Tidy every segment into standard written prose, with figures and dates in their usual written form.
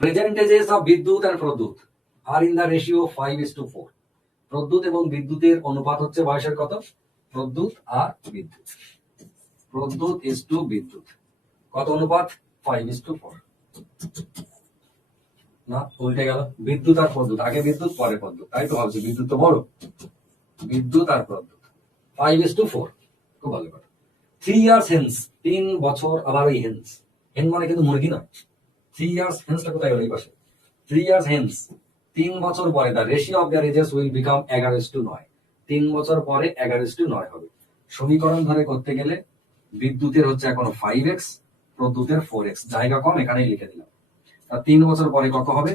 Present ages of Bidyut and Pradyut are in the ratio 5:4। Pradyut এবং বিদ্যুতের অনুপাত হচ্ছে বয়সের কত? প্রদ্যুৎ আর বিদ্যুৎ, প্রদ্যুৎ ইজ টু বিদ্যুৎ কত অনুপাত? 5:4। না উল্টে গেল, বিদ্যুৎ আর প্রদ্যুৎ, আগে বিদ্যুৎ পরে প্রদ্যুৎ, তাই তো ভাবছি বিদ্যুৎ তো বড়, বিদ্যুৎ আর প্রদ্যুৎ 5:4। খুব ভালো কথা। 3 ইয়ার্স হেন্স, 3 বছর, আবার ওই হেন্স, হেন মানে কিন্তু মুরগি না। 3 ইয়ার্স হেন্সটা কোথায় গেল? এই পাশে। 3 ইয়ার্স হেন্স, 3 বছর পরে the ratio of the ages will become 11:9। 3 বছর পরে 11:9 হবে। সমীকরণ ধরে করতে গেলে বিদ্যুতের হচ্ছে এখন 5x, প্রদ্যুতের 4x, জায়গা কম এখানেই লিখে দিলাম। 3 বছর পরে কত হবে?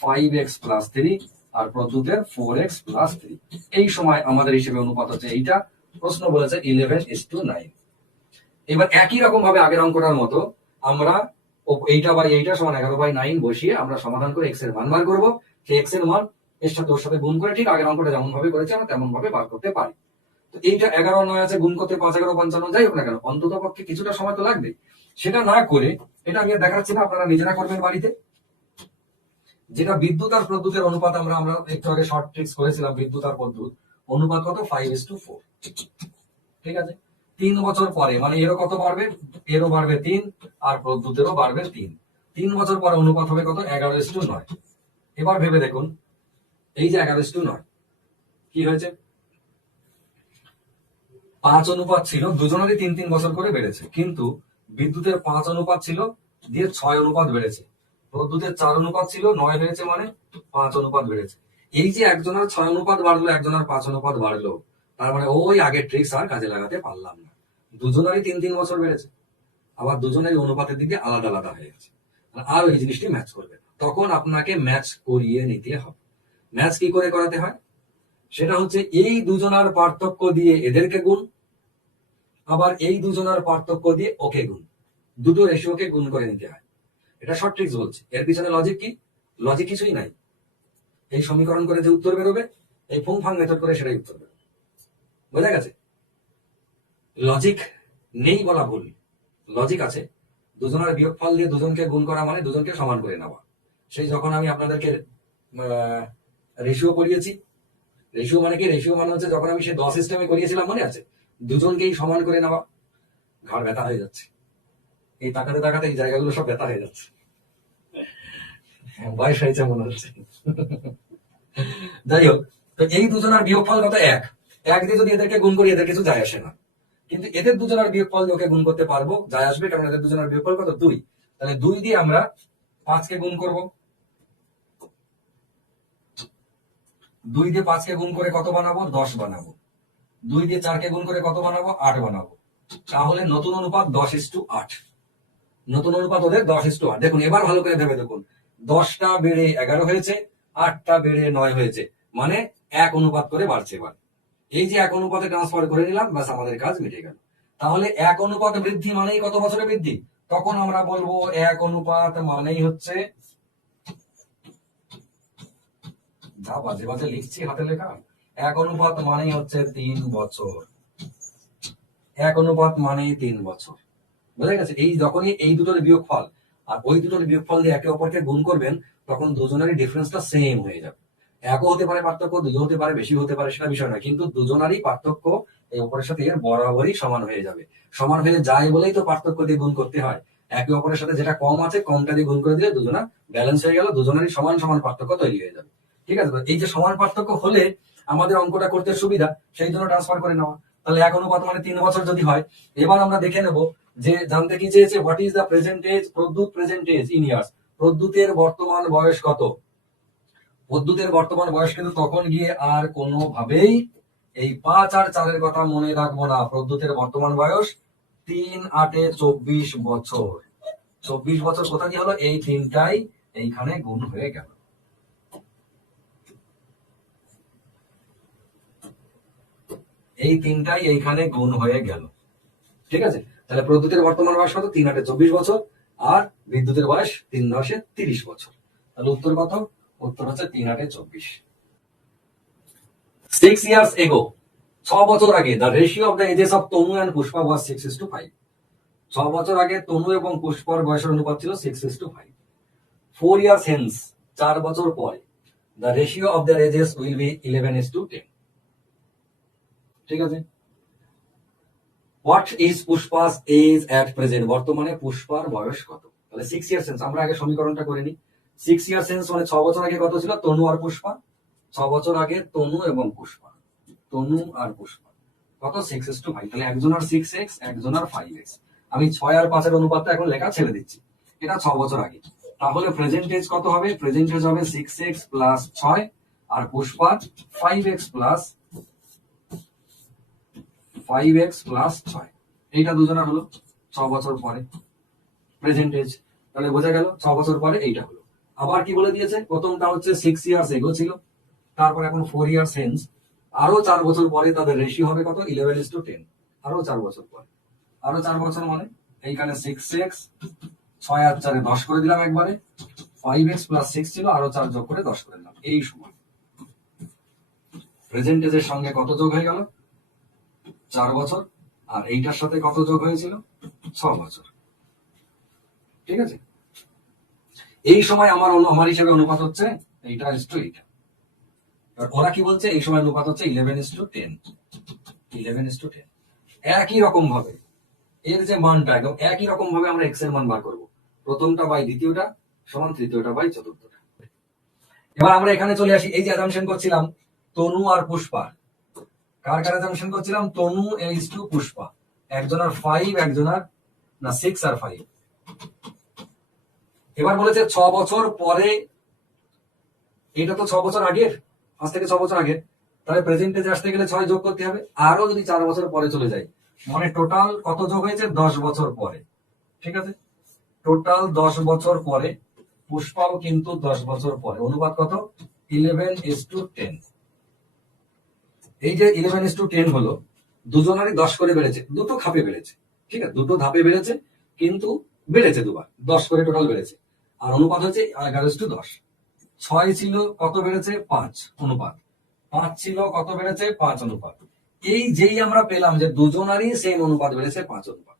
5x + 3 আর প্রদ্যুতের 4x + 3। এই সময় আমাদের হিসেবে অনুপাত হচ্ছে এইটা। প্রশ্ন বলেছে 11:9। এবার একই রকম ভাবে আগের অঙ্কটার মতো আমরা এইটা বাই এইটা সমান 11/9 বসিয়ে আমরা সমাধান করে x এর মান বার করবো। সেই x এর মান এর সাথে ওর সাথে গুণ করে ঠিক আগের অঙ্কটা যেমন ভাবে করেছি আমরা তেমন ভাবে বার করতে পারি। তো এইটা 11 9 আছে, গুণ করতে 5 11 55, যাই হোক না কেন অন্তত পক্ষে কিছুটা সময় তো লাগবে। সেটা না করে এটা আমি দেখাচ্ছি না, আপনারা নিজেরা করবেন বাড়িতে। যেটা বিদ্যুৎ আর প্রদ্যুতের অনুপাত আমরা একটু আগে শর্ট ট্রিক্স করেছিলাম, বিদ্যুৎ আর প্রদ্যুৎ অনুপাত কত? 5:4। ঠিক আছে, 3 বছর পরে মানে এরও কত বাড়বে? এরও বাড়বে 3 আর প্রদ্যুতেরও বাড়বে 3। 3 বছর পরে অনুপাত হবে কত? 11:9। এবার ভেবে দেখুন, এই যে 11:9 কি হয়েছে? 5 অনুপাত ছিল, দুজনেরই 3 বছর করে বেড়েছে, কিন্তু বিদ্যুতের 5 অনুপাত ছিল দিয়ে 6 অনুপাত বেড়েছে, প্রদ্যুতের 4 অনুপাত ছিল 9 হয়েছে মানে 5 অনুপাত বেড়েছে। এই যে একজনের 6 অনুপাত বাড়লো, একজনের 5 অনুপাত বাড়লো, তার মানে ওই আগের ট্রিক্স আর কাজে লাগাতে পারলাম না। দুজনেরই 3 বছর বেড়েছে, আবার দুজনেরই অনুপাতের দিকে আলাদা আলাদা হয়ে গেছে, আর ওই জিনিসটি ম্যাচ করবে। তখন আপনাকে ম্যাচ করিয়ে নিতে হবে। ম্যাচ কি করে করাতে হয়? সেটা হচ্ছে এই দুজনার পার্থক্য দিয়ে এদেরকে গুণ, আবার এই দুজনার পার্থক্য দিয়ে ওকে গুণ, দুটো রেশিওকে গুণ করে নিতে হয়। এটা শর্ট ট্রিক্স বলছে। এর পিছনে লজিক কি? লজিক কিছুই নাই। এই সমীকরণ করে যে উত্তর বেরোবে, এই ফুং ফাং মেথড করে সেটাই উত্তর বেরোবে। বোঝা গেছে? লজিক নেই বলা ভুল, লজিক আছে। দুজনের বিয়োগফল দিয়ে দুজনকে গুণ করা মানে দুজনকে সমান করে নেওয়া। সেই যখন আমি আপনাদেরকে রেশিও করিয়েছি, রেশিও মানে কি? রেশিও মানে হচ্ছে যখন আমি সে 10 সিস্টেমে করিয়েছিলাম, মনে আছে? দুজনকেই সমান করে নেওয়া। ঘাড় ব্যথা হয়ে যাচ্ছে, এই তাকাতে তাকাতে এই জায়গাগুলো সব ব্যথা হয়ে যাচ্ছে, বয়স হয়েছে মনে হচ্ছে। যাই হোক, তো এই দুজনের বিয়োগফল কত? 1। 1 দিয়ে যদি এদেরকে গুণ করি এদের কিছু যায় আসে না, কিন্তু এদের দুজনের বিয়োগফল ওকে গুণ করতে পারবো, যায় আসবে, কারণ এদের দুজনের বিয়োগফল কত? 2। তাহলে 2 দিয়ে আমরা 5কে গুণ করব। 2 দিয়ে 5কে গুণ করে কত বানাবো? 10 বানাবো। 2 দিয়ে 4কে গুণ করে কত বানাবো? 8 বানাবো। তাহলে নতুন অনুপাত 10:8। নতুন অনুপাত ওদের 10:8। দেখুন এবার ভালো করে ভেবে দেখুন, 10টা বেড়ে 11 হয়েছে, 8টা বেড়ে 9 হয়েছে, মানে 1 অনুপাত করে বাড়ছে। এবার এই যে 1 অনুপাতে ট্রান্সফার করে নিলাম, ব্যাস আমাদের কাজ মিটে গেল। তাহলে 1 অনুপাত বৃদ্ধি মানেই কত বছরে বৃদ্ধি? তখন আমরা বলবো 1 অনুপাত মানেই হচ্ছে, যা বাজে বাজে লিখছি হাতে লেখা, 1 অনুপাত মানেই হচ্ছে 3 বছর। 1 অনুপাত মানেই 3 বছর। বোঝা গেছে? এই যখনই এই দুটোর বিয়োগফল আর ওই দুটোর বিয়োগফল দিয়ে একে অপরকে গুণ করবেন, তখন দুজনেরই ডিফারেন্সটা সেম হয়ে যাবে। 1ও হতে পারে পার্থক্য, 2ও হতে পারে, বেশি হতে পারে, সেটা বিষয় না, কিন্তু দুজনারই পার্থক্য এই অপরের সাথে এর বরাবরই সমান হয়ে যাবে। সমান হয়ে যায় বলেই তো পার্থক্য দিয়ে গুণ করতে হয়। একে অপরের সাথে যেটা কম আছে, কমটা দিয়ে গুণ করে দিলে দুজনা ব্যালেন্স হয়ে গেল, দুজনেরই সমান সমান পার্থক্য তৈরি হয়ে যাবে। ঠিক আছে? এই যে সমান পার্থক্য হলে আমাদের অঙ্কটা করতে সুবিধা, সেই জন্য ট্রান্সফার করে নেওয়া। তাহলে 1 অনুপাত মানে 3 বছর যদি হয়, এবার আমরা দেখে নেব যে জানতে কি চেয়েছে, what is the present age Prodyut present age in years. প্রদ্যুতের বর্তমান বয়স কত? প্রদ্যুতের বর্তমান বয়স কিন্তু তখন গিয়ে আর কোনোভাবেই এই 5 আর 4-এর কথা মনে রাখবো না। প্রদ্যুতের বর্তমান বয়স 3 8 24 বছর। 24 বছর কোথা দিয়ে হলো? এই 3টাই এইখানে গুণ হয়ে গেল। এই 3টাই এইখানে গুণ হয়ে গেল। ঠিক আছে? তাহলে প্রদ্যুতের বর্তমান বয়স কত? 3 8 24 বছর, আর বিদ্যুতের বয়স 3 10 30 বছর। তাহলে উত্তর কত? উত্তর হচ্ছে 3 8 24। 6 years ago, 6 বছর আগে, the ratio of the ages of Tanu and Pushpa was 6:5। 6 বছর আগে তনু এবং পুষ্পার বয়সের অনুপাত ছিল 6:5। 4 years hence, 4 বছর পরে, the ratio of their ages will be 11:10. ঠিক আছে। What is Pushpa's age at present, বর্তমানে পুষ্পার বয়স কত? তাহলে 6 ইয়ার সেন্স, আমরা আগে সমীকরণটা করে নিই। 6 ইয়ার সেন্স মানে 6 বছর আগে কত ছিল? তনু আর পুষ্পা। 6 বছর আগে তনু এবং পুষ্পা, তনু আর পুষ্পা কত? 6:5। তাহলে একজনের 6x, একজনের 5x। আমি 6 আর 5 এর অনুপাতটা এখন লেখা ছেড়ে দিচ্ছি, এটা 6 বছর আগে। তাহলে প্রেজেন্টেজ কত হবে? প্রেজেন্টেজ হবে 6x প্লাস 6 আর পুষ্পা 5x প্লাস 6। এইটা দুজনের হলো 6 বছর পরে প্রেজেন্টেজ। তাহলে বোঝা গেল 6 বছর পরে এইটা হলো। আবার কি বলে দিয়েছে? প্রথমটা হচ্ছে 6 ইয়ার্স এগো ছিল, তারপর এখন 4 ইয়ার্স হেন্স, আরো 4 বছর পরে তাদের রেশিও হবে কত? 11:10। আরো 4 বছর পরে, আরো 4 বছর মানে এইখানে 6x, 6 আর 4 10 করে দিলাম একবারে, 5x প্লাস 6 ছিল, আরো 4 যোগ করে 10 করে দিলাম। এই সময় প্রেজেন্টেজের সঙ্গে কত যোগ হয়ে গেল? 4 বছর। আর এইটার সাথে কত যোগ হয়েছিল? 6 বছর। ঠিক আছে। এই সময় আমার হিসেবে অনুপাত হচ্ছে এইটা ইসটু এইটা। ওরা কি বলছে? এই সময় অনুপাত হচ্ছে 11:10। 11:10। একই রকম ভাবে এর যে মানটা একদম একই রকম ভাবে আমরা এক্স এর মান বার করবো। প্রথমটা বাই দ্বিতীয়টা সমান তৃতীয়টা বাই চতুর্থটা। এবার আমরা এখানে চলে আসি। এই যে অ্যাজাম্পশন করছিলাম তনু আর পুষ্পা, কার কার অ্যাজাম্পশন করছিলাম? তনু ইজ টু পুষ্পা। একজনের 5, একজনের না 6 আর 5। এবার বলেছে 6 বছর পরে, এটা তো 6 বছর আগের, আজ থেকে 6 বছর আগে। তাহলে প্রেজেন্টেজ আসতে গেলে 6 যোগ করতে হবে। আরো যদি 4 বছর পরে চলে যায়, মানে টোটাল কত যোগ হয়েছে? 10 বছর পরে। ঠিক আছে, টোটাল 10 বছর পরে। পুষ্পাও কিন্তু 10 বছর পরে। অনুপাত কত? 11:10। এই যে 11:10 হলো, দুজনেরই 10 করে বেড়েছে, দুটো খাপে বেড়েছে। ঠিক আছে, দুটো ধাপে বেড়েছে, কিন্তু বেড়েছে দুবার, 10 করে টোটাল বেড়েছে। আর অনুপাত হচ্ছে 11:10। 6 ছিল কত বেড়েছে? 5 অনুপাত। 5 ছিল কত বেড়েছে? 5 অনুপাত। এই যেই আমরা পেলাম যে দুজনারই সেম অনুপাত বেড়েছে 5 অনুপাত,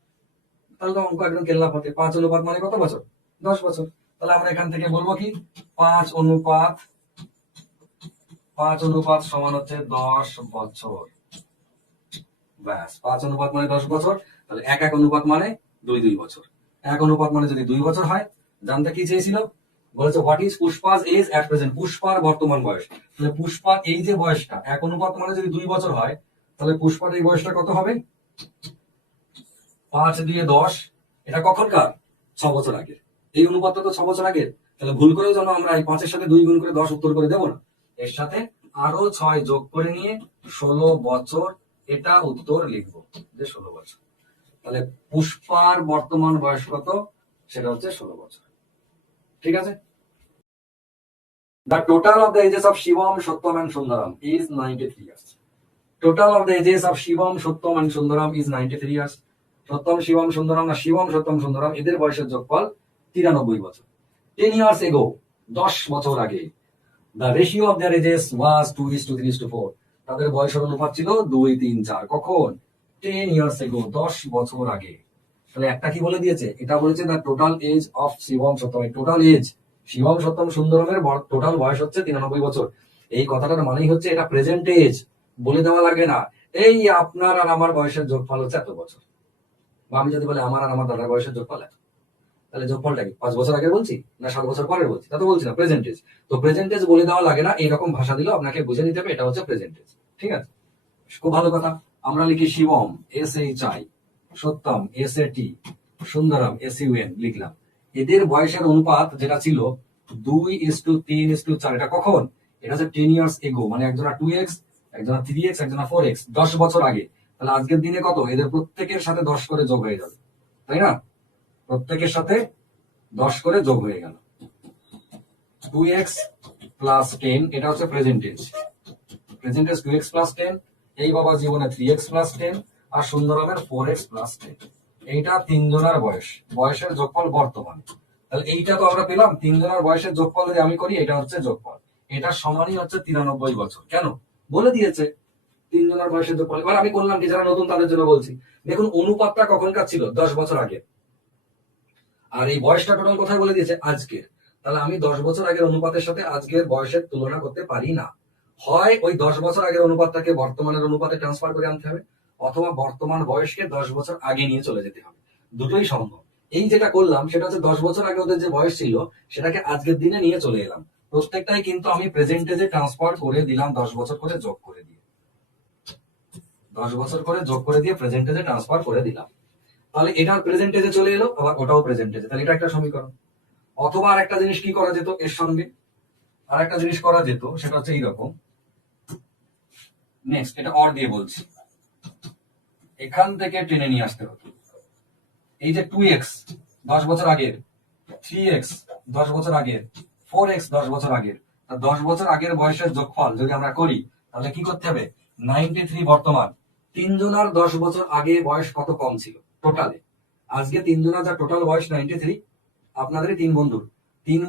তাহলে তো অঙ্ক একদম কেল্লা ফতে। 5 অনুপাত মানে কত বছর? 10 বছর। তাহলে আমরা এখান থেকে বলবো কি 5 অনুপাত সমান হচ্ছে 10 বছর। ব্যাস, 5 অনুপাত মানে 10 বছর। তাহলে 1 অনুপাত মানে 2 বছর। 1 অনুপাত মানে যদি 2 বছর হয়, জানতে কি চেয়েছিল? বলেছে what is Pushpa's age at present, পুষ্পার বর্তমান বয়স। তাহলে পুষ্পার এই যে বয়সটা 1 অনুপাত মানে যদি 2 বছর হয়, তাহলে পুষ্পার এই বয়সটা কত হবে? 5 দিয়ে 10। এটা কখনকার? 6 বছর আগের। এই অনুপাতটা তো 6 বছর আগের। তাহলে ভুল করেও যেন আমরা এই 5 এর সাথে 2 গুণ করে 10 উত্তর করে দেবো না। এর সাথে আরো 6 যোগ করে নিয়ে 16 বছর, এটা উত্তর লিখবো যে 16 বছর। তাহলে পুষ্পার বর্তমান বয়স কত? সেটা হচ্ছে 16 বছর। ঠিক আছে। The total of the ages of Shivam, Shattam and Sundaram is 93 years. Total of the ages of Shivam, Shattam and Sundaram is 93 years. সত্যম শিবম সুন্দরম না শিবম সত্যম সুন্দরম, এদের বয়সের যোগফল 93 বছর। 10 years ago, 10 বছর আগে, the ratio of their ages was 2:3:4. তাদের বয়সের অনুপাত ছিল 2, 3, 4। কখন? 10 years ago, 10 বছর আগে। তাহলে একটা কি বলে দিয়েছে? এটা বলেছে the total age of Shivam Satyam. Total age Shivam Satyam সুন্দরমের টোটাল বয়স হচ্ছে 93 বছর। এই কথাটার মানেই হচ্ছে এটা প্রেজেন্ট এজ, বলে দেওয়া লাগে না এই আপনার আর আমার বয়সের যোগফল হচ্ছে এত বছর। বা আমি যদি বলি আমার আর আমার দাদার বয়সের যোগফল এত, তাহলে যোগফলটা কি 5 বছর আগে বলছি না 7 বছর পরের বলছি? তা তো বলছি না, প্রেজেন্টেজ। তো প্রেজেন্টেজ বলে দেওয়া লাগে না, এইরকম ভাষা দিলেও আপনাকে বুঝে নিতে হবে এটা হচ্ছে প্রেজেন্টেজ। ঠিক আছে, খুব ভালো কথা। আমরা লিখি শিবম SHI, সত্যম SAT, সুন্দরম SUN লিখলাম। এদের বয়সের অনুপাত যেটা ছিল 2:3:4, এটা কখন? এটা হচ্ছে 10 years ago, মানে একজনা 2x, একজনা 3x, একজনা 4x, 10 বছর আগে। তাহলে আজকের দিনে কত? এদের প্রত্যেকের সাথে 10 করে যোগ হয়ে যাবে, তাই না? প্রত্যেকের সাথে 10 করে যোগ হয়ে গেল। 2x প্লাস 10, এটা হচ্ছে প্রেজেন্টেজ। Percentage 2x plus 10। এই বাবা জীবনে 3x প্লাস 10 আর সুন্দরমের 4x প্লাস 10। এইটা তিনজনের বয়স, বয়সের যোগফল বর্তমান। তাহলে এইটা তো আমরা পেলাম, তিনজনের বয়সের যোগফল যদি আমি করি, এটা হচ্ছে যোগফল। এটা সমানই হচ্ছে 93 বছর। কেন? বলে দিয়েছে তিনজনের বয়সের যোগফল। এবার আমি করলাম কি, যারা নতুন তাদের জন্য বলছি, দেখুন অনুপাতটা কখনকার ছিল? 10 বছর আগে। আর এই বয়সটা টোটাল কোথায় বলে দিয়েছে? আজকের। তাহলে আমি 10 বছর আগের অনুপাতের সাথে আজকের বয়সের তুলনা করতে পারি না। হয় ওই 10 বছর আগের অনুপাতটাকে বর্তমানের অনুপাতে ট্রান্সফার করে আনতে হবে, অথবা বর্তমান বয়সকে 10 বছর আগে নিয়ে চলে যেতে হবে। দুটোই সম্ভব। এই যেটা করলাম সেটা হচ্ছে 10 বছর আগে ওদের যে বয়স ছিল সেটাকে আজকের দিনে নিয়ে চলে এলাম। প্রত্যেকটাই কিন্তু আমি প্রেজেন্টেজে ট্রান্সফার করে দিলাম 10 বছর করে যোগ করে দিয়ে, 10 বছর করে যোগ করে দিয়ে প্রেজেন্টেজে ট্রান্সফার করে দিলাম। তাহলে এটার প্রেজেন্টেজে চলে এলো, আবার ওটাও প্রেজেন্টেজে, তাহলে এটা একটা সমীকরণ। অথবা আর একটা জিনিস কি করা যেত এর সঙ্গে, আর একটা জিনিস করা যেত সেটা হচ্ছে এইরকম। নেক্সট, এটা অর দিয়ে বলছি, এখান থেকে টেনে নিয়ে আসতে হতো। এই যে 2x 10 বছর আগের, 3x 10 বছর আগের, 4x 10 বছর আগের, 10 বছর আগের বয়সের যোগফল যদি আমরা করি তাহলে কি করতে হবে, 93 বর্তমান। তিনজনার 10 বছর আগে বয়স কত কম ছিল টোটালে? আজকে তিনজনার যা টোটাল বয়স 93, আপনাদেরই তিন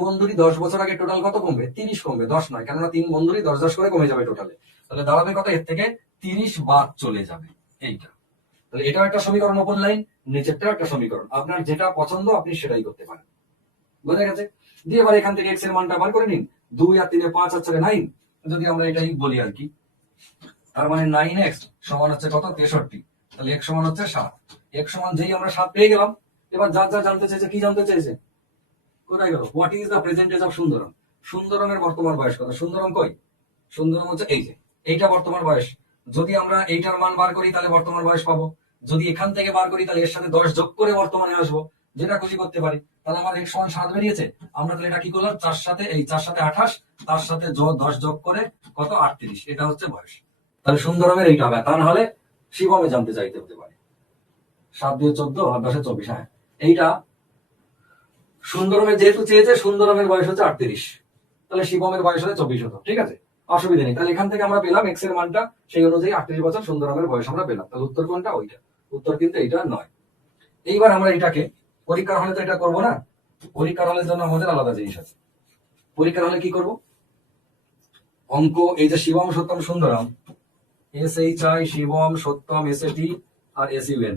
বন্ধুরই 10 বছর আগে টোটাল কত কমবে? 30 কমবে, 10 নয়, কেননা তিন বন্ধুরই 10 করে কমে যাবে টোটালে। তাহলে দাঁড়াবে কত? এর থেকে 30 বাদ চলে যাবে এইটা। তাহলে এটাও একটা সমীকরণ, ওপেন লাইন, নিচেরটাও একটা সমীকরণ। আপনার যেটা পছন্দ আপনি সেটাই করতে পারেন। বোঝা গেছে? দিয়ে এবার এখান থেকে এক্স এর মানটা বার করে নিন। 2 আর 3 5 আর 4 9, যদি আমরা এটাই বলি আর কি, তার মানে 9x সমান হচ্ছে কত? 63। তাহলে x সমান হচ্ছে 7। x সমান যেই আমরা 7 পেয়ে গেলাম, এবার যা যা জানতে চাইছে, কি জানতে চাইছে? কোথায় গেল? What is the present age of Sundaram? সুন্দরমের বর্তমান বয়স কত? সুন্দরম কই? সুন্দরম হচ্ছে এই যে, এইটা বর্তমান বয়স। যদি আমরা এইটার মান বার করি তাহলে বর্তমান বয়স পাবো, যদি এখান থেকে বার করি তাহলে এর সাথে 10 যোগ করে বর্তমানে আসবো, যেটা খুশি করতে পারি। তাহলে আমার x সমান 7 বেরিয়েছে। আমরা তাহলে এটা কি করলাম, 4 সাথে 28, তার সাথে 10 যোগ করে কত? 38। এটা হচ্ছে বয়স। তাহলে সুন্দরমের এইটা হবে। তা না হলে শিবমে জানতে চাইতে হতে পারে। 7 দিয়ে 14 আর 10 24। হ্যাঁ, এইটা সুন্দরমের যেহেতু চেয়েছে, সুন্দরমের বয়স হচ্ছে 38, তাহলে শিবমের বয়স হচ্ছে 24 হতো। ঠিক আছে, অসুবিধা নেই। তাহলে এখান থেকে আমরা পেলাম এক্স এর মানটা, সেই অনুযায়ী 38 বছর সুন্দরমের বয়স আমরা পেলাম। তাহলে উত্তর কোনটা? ওইটা। উত্তর কিন্তু এইটা নয়। এইবার আমরা এটাকে, পরীক্ষার হলে তো এটা করবো না, পরীক্ষার হলের জন্য আমাদের আলাদা জিনিস আছে। পরীক্ষার হলে কি করব? অঙ্ক, এই যে শিবম সত্যম সুন্দরম, SHI শিবম সত্যম SAT আর SUN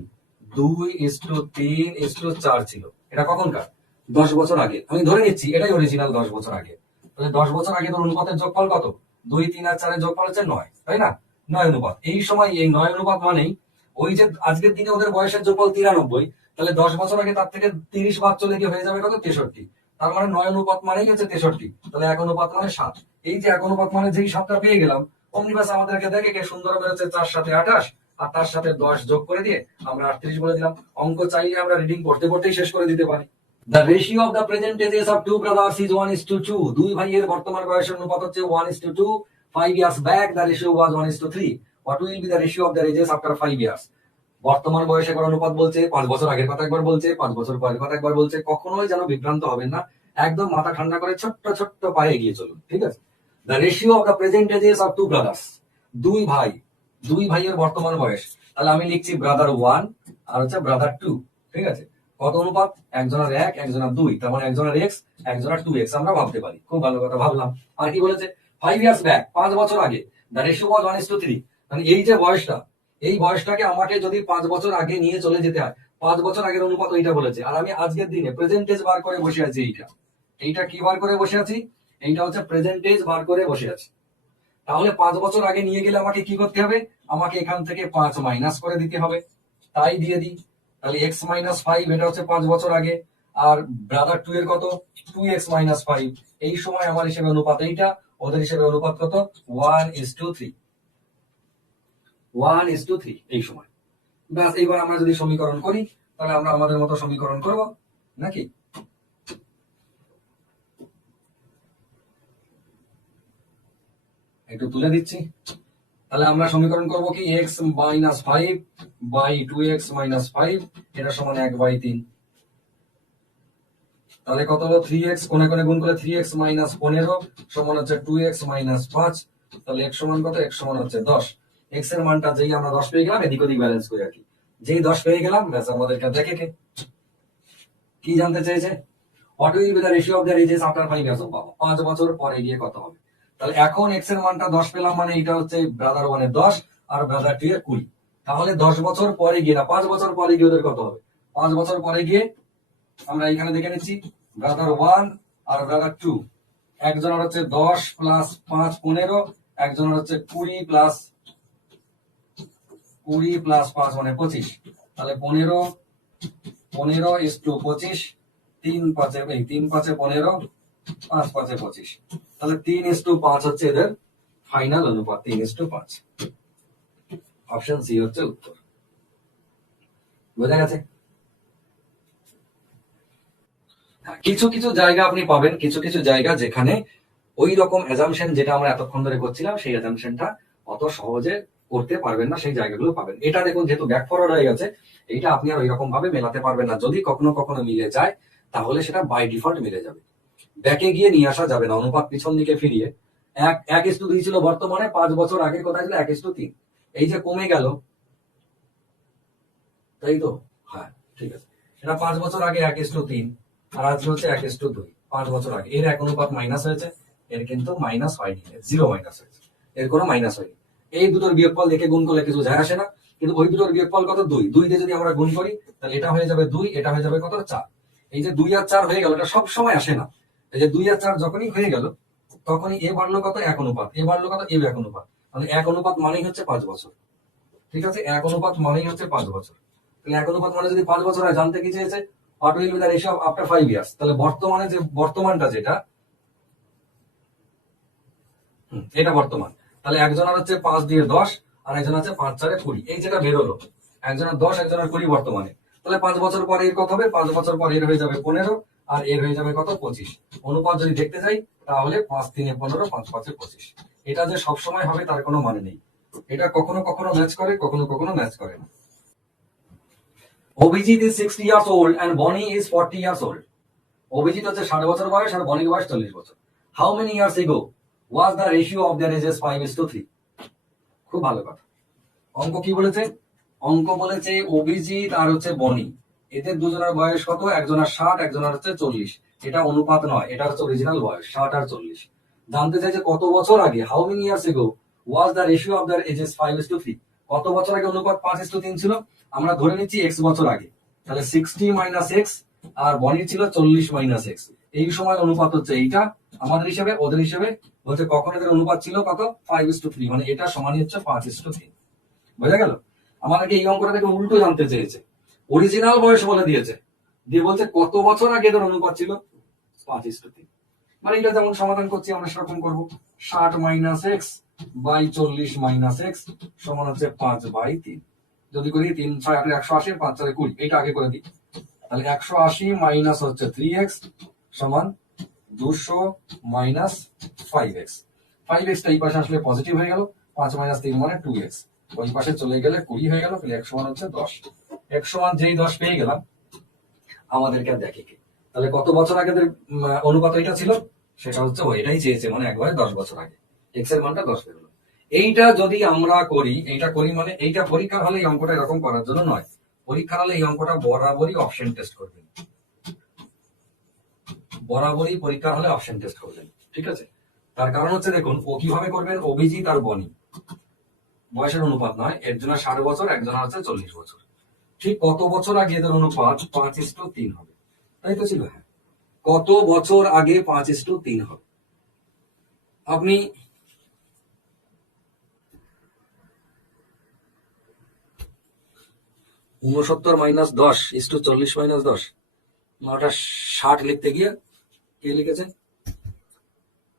2:3:4 ছিল। এটা কখনকার? 10 বছর আগে। আমি ধরে নিচ্ছি এটাই অরিজিনাল 10 বছর আগে। তাহলে 10 বছর আগে তোর অনুপাতের যোগফল কত? 2, 3 আর 4 এর যোগফল হচ্ছে 9, তাই না? 9 অনুপাত। এই সময় এই 9 অনুপাত মানেই ওই যে আজকের দিনে ওদের বয়সের যোগফল 93, তাহলে 10 বছর আগে তার থেকে 30 বাদ চলে গিয়ে হয়ে যাবে কত? 63। তার মানে 9 অনুপাত মানেই হচ্ছে 63। তাহলে 1 অনুপাত মানে 7। এই যে 1 অনুপাত মানে যেই 7টা পেয়ে গেলাম, অমনি বাস আমাদেরকে দেখে কে সুন্দর বেরোচ্ছে 4 সাথে 28, আর তার সাথে 10 যোগ করে দিয়ে আমরা 38 বলে দিলাম। অঙ্ক চাইলে আমরা রিডিং পড়তে পড়তেই শেষ করে দিতে পারি। The ratio of the present ages of two brothers is 1:2. দুই ভাইয়ের বর্তমান বয়সের অনুপাত হচ্ছে 1:2. 5 years back the ratio was 1:3. What will be the ratio of the ages after 5 years? বর্তমান বয়সে একবার অনুপাত বলছে, 5 বছর আগের কথা একবার বলছে, 5 বছর পরের কথা একবার বলছে। কখনোই যেন বিভ্রান্ত হবেন না, একদম মাথা ঠান্ডা করে ছোট্ট ছোট্ট পায়ে এগিয়ে চলুন। ঠিক আছে? The ratio of the present ages of two brothers, দুই ভাই, দুই ভাইয়ের বর্তমান বয়স। তাহলে আমি লিখছি ব্রাদার 1 আর হচ্ছে ব্রাদার 2। ঠিক আছে? কত অনুপাত? একজনের 1, একজনের 2, তার মানে একজনের x, একজনের 2x আমরা ভাবতে পারি। খুব ভালো কথা ভাবলাম। আর কি বলেছে? 5 years back, 5 বছর আগে, the ratio was 1:3। মানে এই যে বয়সটা, এই বয়সটাকে আমাকে যদি 5 বছর আগে নিয়ে চলে যেতে হয়, 5 বছর আগের অনুপাত ওইটা বলেছে। আর আমি আজকের দিনে প্রেজেন্টেজ বার করে বসে আছি। এইটা কি বার করে বসে আছি? এইটা হচ্ছে প্রেজেন্টেজ বার করে বসে আছি। তাহলে 5 বছর আগে নিয়ে গেলে আমাকে কি করতে হবে? আমাকে এখান থেকে 5 মাইনাস করে দিতে হবে। তাই দিয়ে দিই। তাহলে x - 5, এটা হচ্ছে 5 বছর আগে। আর ব্রাদার 2 এর কত? 2x - 5। এই সময় আমার হিসেবে অনুপাত এইটা, ওদের হিসেবে অনুপাত কত? 1:3। 1:3 এই সময়। ব্যাস, এইবার আমরা যদি সমীকরণ করি তাহলে আমরা আমাদের মতো সমীকরণ করব নাকি? একটু তুলে দিচ্ছি। তাহলে আমরা সমীকরণ করব কি? x - 5 বাই 2x - 5, এটা সমান 1/3। তাহলে কত হলো? 3x, কোণে কোণে গুণ করে 3x - 15 সমান হচ্ছে 2x - 5। তাহলে x সমান কত? x সমান হচ্ছে 10। x এর মানটা যেই আমরা 10 পেয়ে গেলাম, এদিক ওদিক ব্যালেন্স করে রাখি। যেই 10 পেয়ে গেলাম, ব্যাস আমাদেরকে দেখে কে কি জানতে চেয়েছে? What will be the ratio of the ages after 5 years of বাবা? 5 বছর পরে গিয়ে কত হবে? তাহলে এখন x এর মানটা 10 পেলাম, মানে এটা হচ্ছে ব্রাদার 1 এর 10 আর ব্রাদার 2 এর 20। তাহলে 10 বছর পরে গিয়ে না, 5 বছর পরে গিয়ে ওদের কত হবে? 5 বছর পরে গিয়ে আমরা এখানে দেখে নিচ্ছি, ব্রাদার 1 আর ব্রাদার 2, একজনের হচ্ছে 10 প্লাস 5 15, একজনের হচ্ছে 20 প্লাস 5 মানে 25, তাহলে 15:25, 3 5 3 5 15, 5 5 25, তাহলে 3:5 হচ্ছে এদের ফাইনাল অনুপাত, 3:5। অপশন সি হচ্ছে উত্তর। বোঝা গেছে? কিছু কিছু জায়গা আপনি পাবেন, কিছু কিছু জায়গা যেখানে ওই রকম অ্যাজাম্পশন যেটা আমরা এতক্ষণ ধরে করছিলাম সেই অ্যাজাম্পশনটা অত সহজে করতে পারবেন না, সেই জায়গাগুলো পাবেন। এটা দেখুন যেহেতু ব্যাক ফরওয়ার্ড হয়ে গেছে, এইটা আপনি আর ওই রকম ভাবে মেলাতে পারবেন না। যদি কখনো কখনো মিলে যায় তাহলে সেটা বাই ডিফল্ট মিলে যাবে, ব্যাকে গিয়ে নিয়ে আসা যাবে না। অনুপাত পিছন দিকে ফিরিয়ে 1:2 ছিল বর্তমানে, 5 বছর আগে কোথায় ছিল 1:3, এই যে কমে গেল, তাই তো? হ্যাঁ ঠিক আছে, এটা 5 বছর আগে 1:3 আর আজকে হচ্ছে 1:2। 5 বছর আগে এর এক অনুপাত মাইনাস হয়েছে, এর কিন্তু মাইনাস হয়নি, জিরো মাইনাস হয়েছে, এর কোনো মাইনাস হয়নি। এই দুটোর বিয়োগফল দেখে গুণ করলে কিছু যায় আসে না, কিন্তু ওই দুটোর বিয়োগফল কত? 2, 2 দিয়ে যদি আমরা গুণ করি তাহলে এটা হয়ে যাবে 2, এটা হয়ে যাবে কত? 4। এই যে 2 আর 4 হয়ে গেল, এটা সব সময় আসে না। এই যে 2 আর 4 যখনই হয়ে গেল তখনই এ বাড়লো কত? 1 অনুপাত, এ বাড়লো কত? এ 1 অনুপাত, মানে 1 অনুপাত মানেই হচ্ছে 5 বছর। ঠিক আছে, 1 অনুপাত মানেই হচ্ছে 5 বছর। তাহলে 1 অনুপাত মানে যদি 5 বছর হয়, জানতে কি চেয়েছে? What will be the ratio after 5 years. তাহলে বর্তমানে যে বর্তমানটা যেটা, এটা বর্তমান। তাহলে একজনের হচ্ছে 5 দিয়ে 10 আর একজন হচ্ছে 5 4 20, এই যেটা বেরোলো একজনের 10 একজনের 20 বর্তমানে। তাহলে 5 বছর পরে এর কত হবে? 5 বছর পরে এর হয়ে যাবে 15 আর এর হয়ে যাবে কত? 25। অনুপাত যদি দেখতে যাই তাহলে 5 3 15, 5 5 25। এটা যে সবসময় হবে তার কোনো মানে নেই, এটা কখনো কখনো ম্যাচ করে, কখনো কখনো ম্যাচ করে না। Abhijit is 60 years old and Bonnie is 40 years old. Abhijit হচ্ছে 60 বছর বয়স আর বনির বয়স 40 বছর। How many years ago was the ratio of their ages 5:3? খুব ভালো কথা। অঙ্ক কি বলেছে? অঙ্ক বলেছে অভিজিৎ আর হচ্ছে বনি, এদের দুজনের বয়স কত? একজনের 60, একজনের হচ্ছে 40। এটা অনুপাত নয়, এটা হচ্ছে অরিজিনাল বয়স 60 আর 40। জানতে চাইছে কত বছর আগে, how many years ago was the ratio of their ages 5:3। কত বছর আগে অনুপাত 5:3 ছিল? আমরা ধরে নিচ্ছি এক্স বছর আগে, তাহলে 60 মাইনাস এক্স, আর বনির ছিল 40 মাইনাস এক্স। এই সময় অনুপাত হচ্ছে এইটা আমাদের হিসেবে, ওদের হিসেবে বলছে কখন এদের অনুপাত ছিল কত? 5:3, মানে এটা সমানই হচ্ছে 5:3। বোঝা গেল? আমাদেরকে এই অঙ্কটা থেকে উল্টো জানতে চেয়েছে, অরিজিনাল বয়স বলে দিয়েছে, দিয়ে বলছে কত বছর আগে এদের অনুপাত ছিল 5:3। মানে এটা যেমন সমাধান করছি আমরা সেরকম করবো, 60 minus X by 40 minus X সমান হচ্ছে 5/3। যদি করি 3 6 8 180, 5 4 20, এটা আগে করে দিই। তাহলে 180 মাইনাস হচ্ছে 3x সমান 200 মাইনাস 5x। 5x টা এই পাশে আসলে পজিটিভ হয়ে গেল, 5 মাইনাস 3 মানে 2x, ওই পাশে চলে গেলে 20 হয়ে গেল। তাহলে 1 সমান হচ্ছে 10। 1 সমান যেই 10 পেয়ে গেলাম, আমাদেরকে আর দেখে কি, তাহলে কত বছর আগে অনুপাত এটা ছিল? সেটা হচ্ছে ওইটাই চেয়েছে, মানে একবারে 10 বছর আগে। এক্স এর মানটা 10 বেরোলো। এইটা যদি আমরা করি, এইটা করি মানে এইটা পরীক্ষার হলে এই অঙ্কটা এরকম করার জন্য নয়, পরীক্ষার হলে এই অঙ্কটা বরাবরই অপশন টেস্ট করবেন, বরাবরই পরীক্ষার হলে অপশন টেস্ট করবেন। ঠিক আছে, তার কারণ হচ্ছে দেখুন ও কিভাবে করবেন, অভিজিৎ আর বনি বয়সের অনুপাত নয়, একজনের 60 বছর একজনের হচ্ছে 40 বছর। ঠিক কত বছর আগে এদের অনুপাত 5:3 হবে, তাই তো ছিল? হ্যাঁ, কত বছর আগে 5:3 হবে? আপনি 69 মাইনাস 10:40 মাইনাস 10, ওটা 60 লিখতে গিয়ে কে লিখেছে?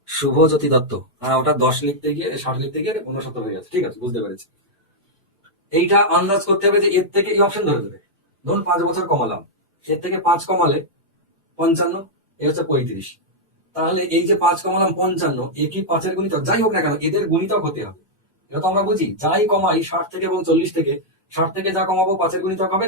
শুভজ্যোতি দত্ত। হ্যাঁ, ওটা 10 লিখতে গিয়ে 60 লিখতে গিয়ে 69 হয়ে গেছে। ঠিক আছে, বুঝতে পেরেছি। এইটা আন্দাজ করতে হবে যে এর থেকে এই অপশন ধরে দেবে। ধরুন 5 বছর কমালাম, এর থেকে 5 কমালে 55, এ হচ্ছে 35। তাহলে এই যে 5 কমালাম 55, এ কি 5 এর গুণিতক? যাই হোক না কেন এদের গুণিতক হতে হবে। এটা তো আমরা বুঝি, যাই কমাই 60 থেকে এবং 40 থেকে, 60 থেকে যা কমাবো 5 এর গুণিতক হবে,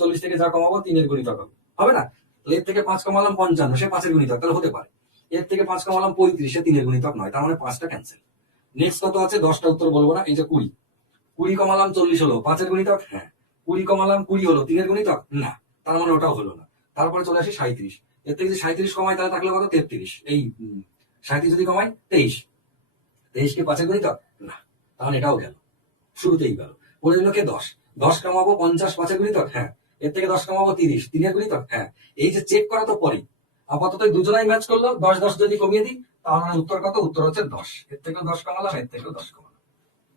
40 থেকে যা কমাবো 3 এর গুণিতক হবে, হবে না? তাহলে এর থেকে 5 কমালাম 55, সে 5 এর গুণিতক, তাহলে হতে পারে। এর থেকে 5 কমালাম 35, সে 3 এর গুণিতক নয়, তার মানে 5টা ক্যান্সেল। নেক্সট কত আছে? 10টা উত্তর বলবো না। এই যে 20, 20 কমালাম 40 হলো 5 এর গুণিতক? হ্যাঁ। 20 কমালাম 20 হলো 3 এর গুণিতক? না, তার মানে ওটাও হলো না। তারপরে চলে আসি 37, এর থেকে যদি 37 কমাই তাহলে থাকলে কত? 33। এই 37 যদি কমাই 23, 23 কি 5 এর গুণিতক? না, তাহলে এটাও গেল, শুরুতেই গেল। পড়ে দিল কে? 10, 10 কমাবো 50, 5 এর গুণিতক? হ্যাঁ। এর থেকে 10 কমাবো 30, 3 এর গুণিতক? হ্যাঁ। এই যে চেক করা তো পরেই, আপাতত এই দুজনাই ম্যাচ করলো, 10 10 যদি কমিয়ে দিই তাহলে উত্তর কত? উত্তর হচ্ছে 10। এর থেকেও 10 কমালাম, এর থেকেও 10 কমালাম।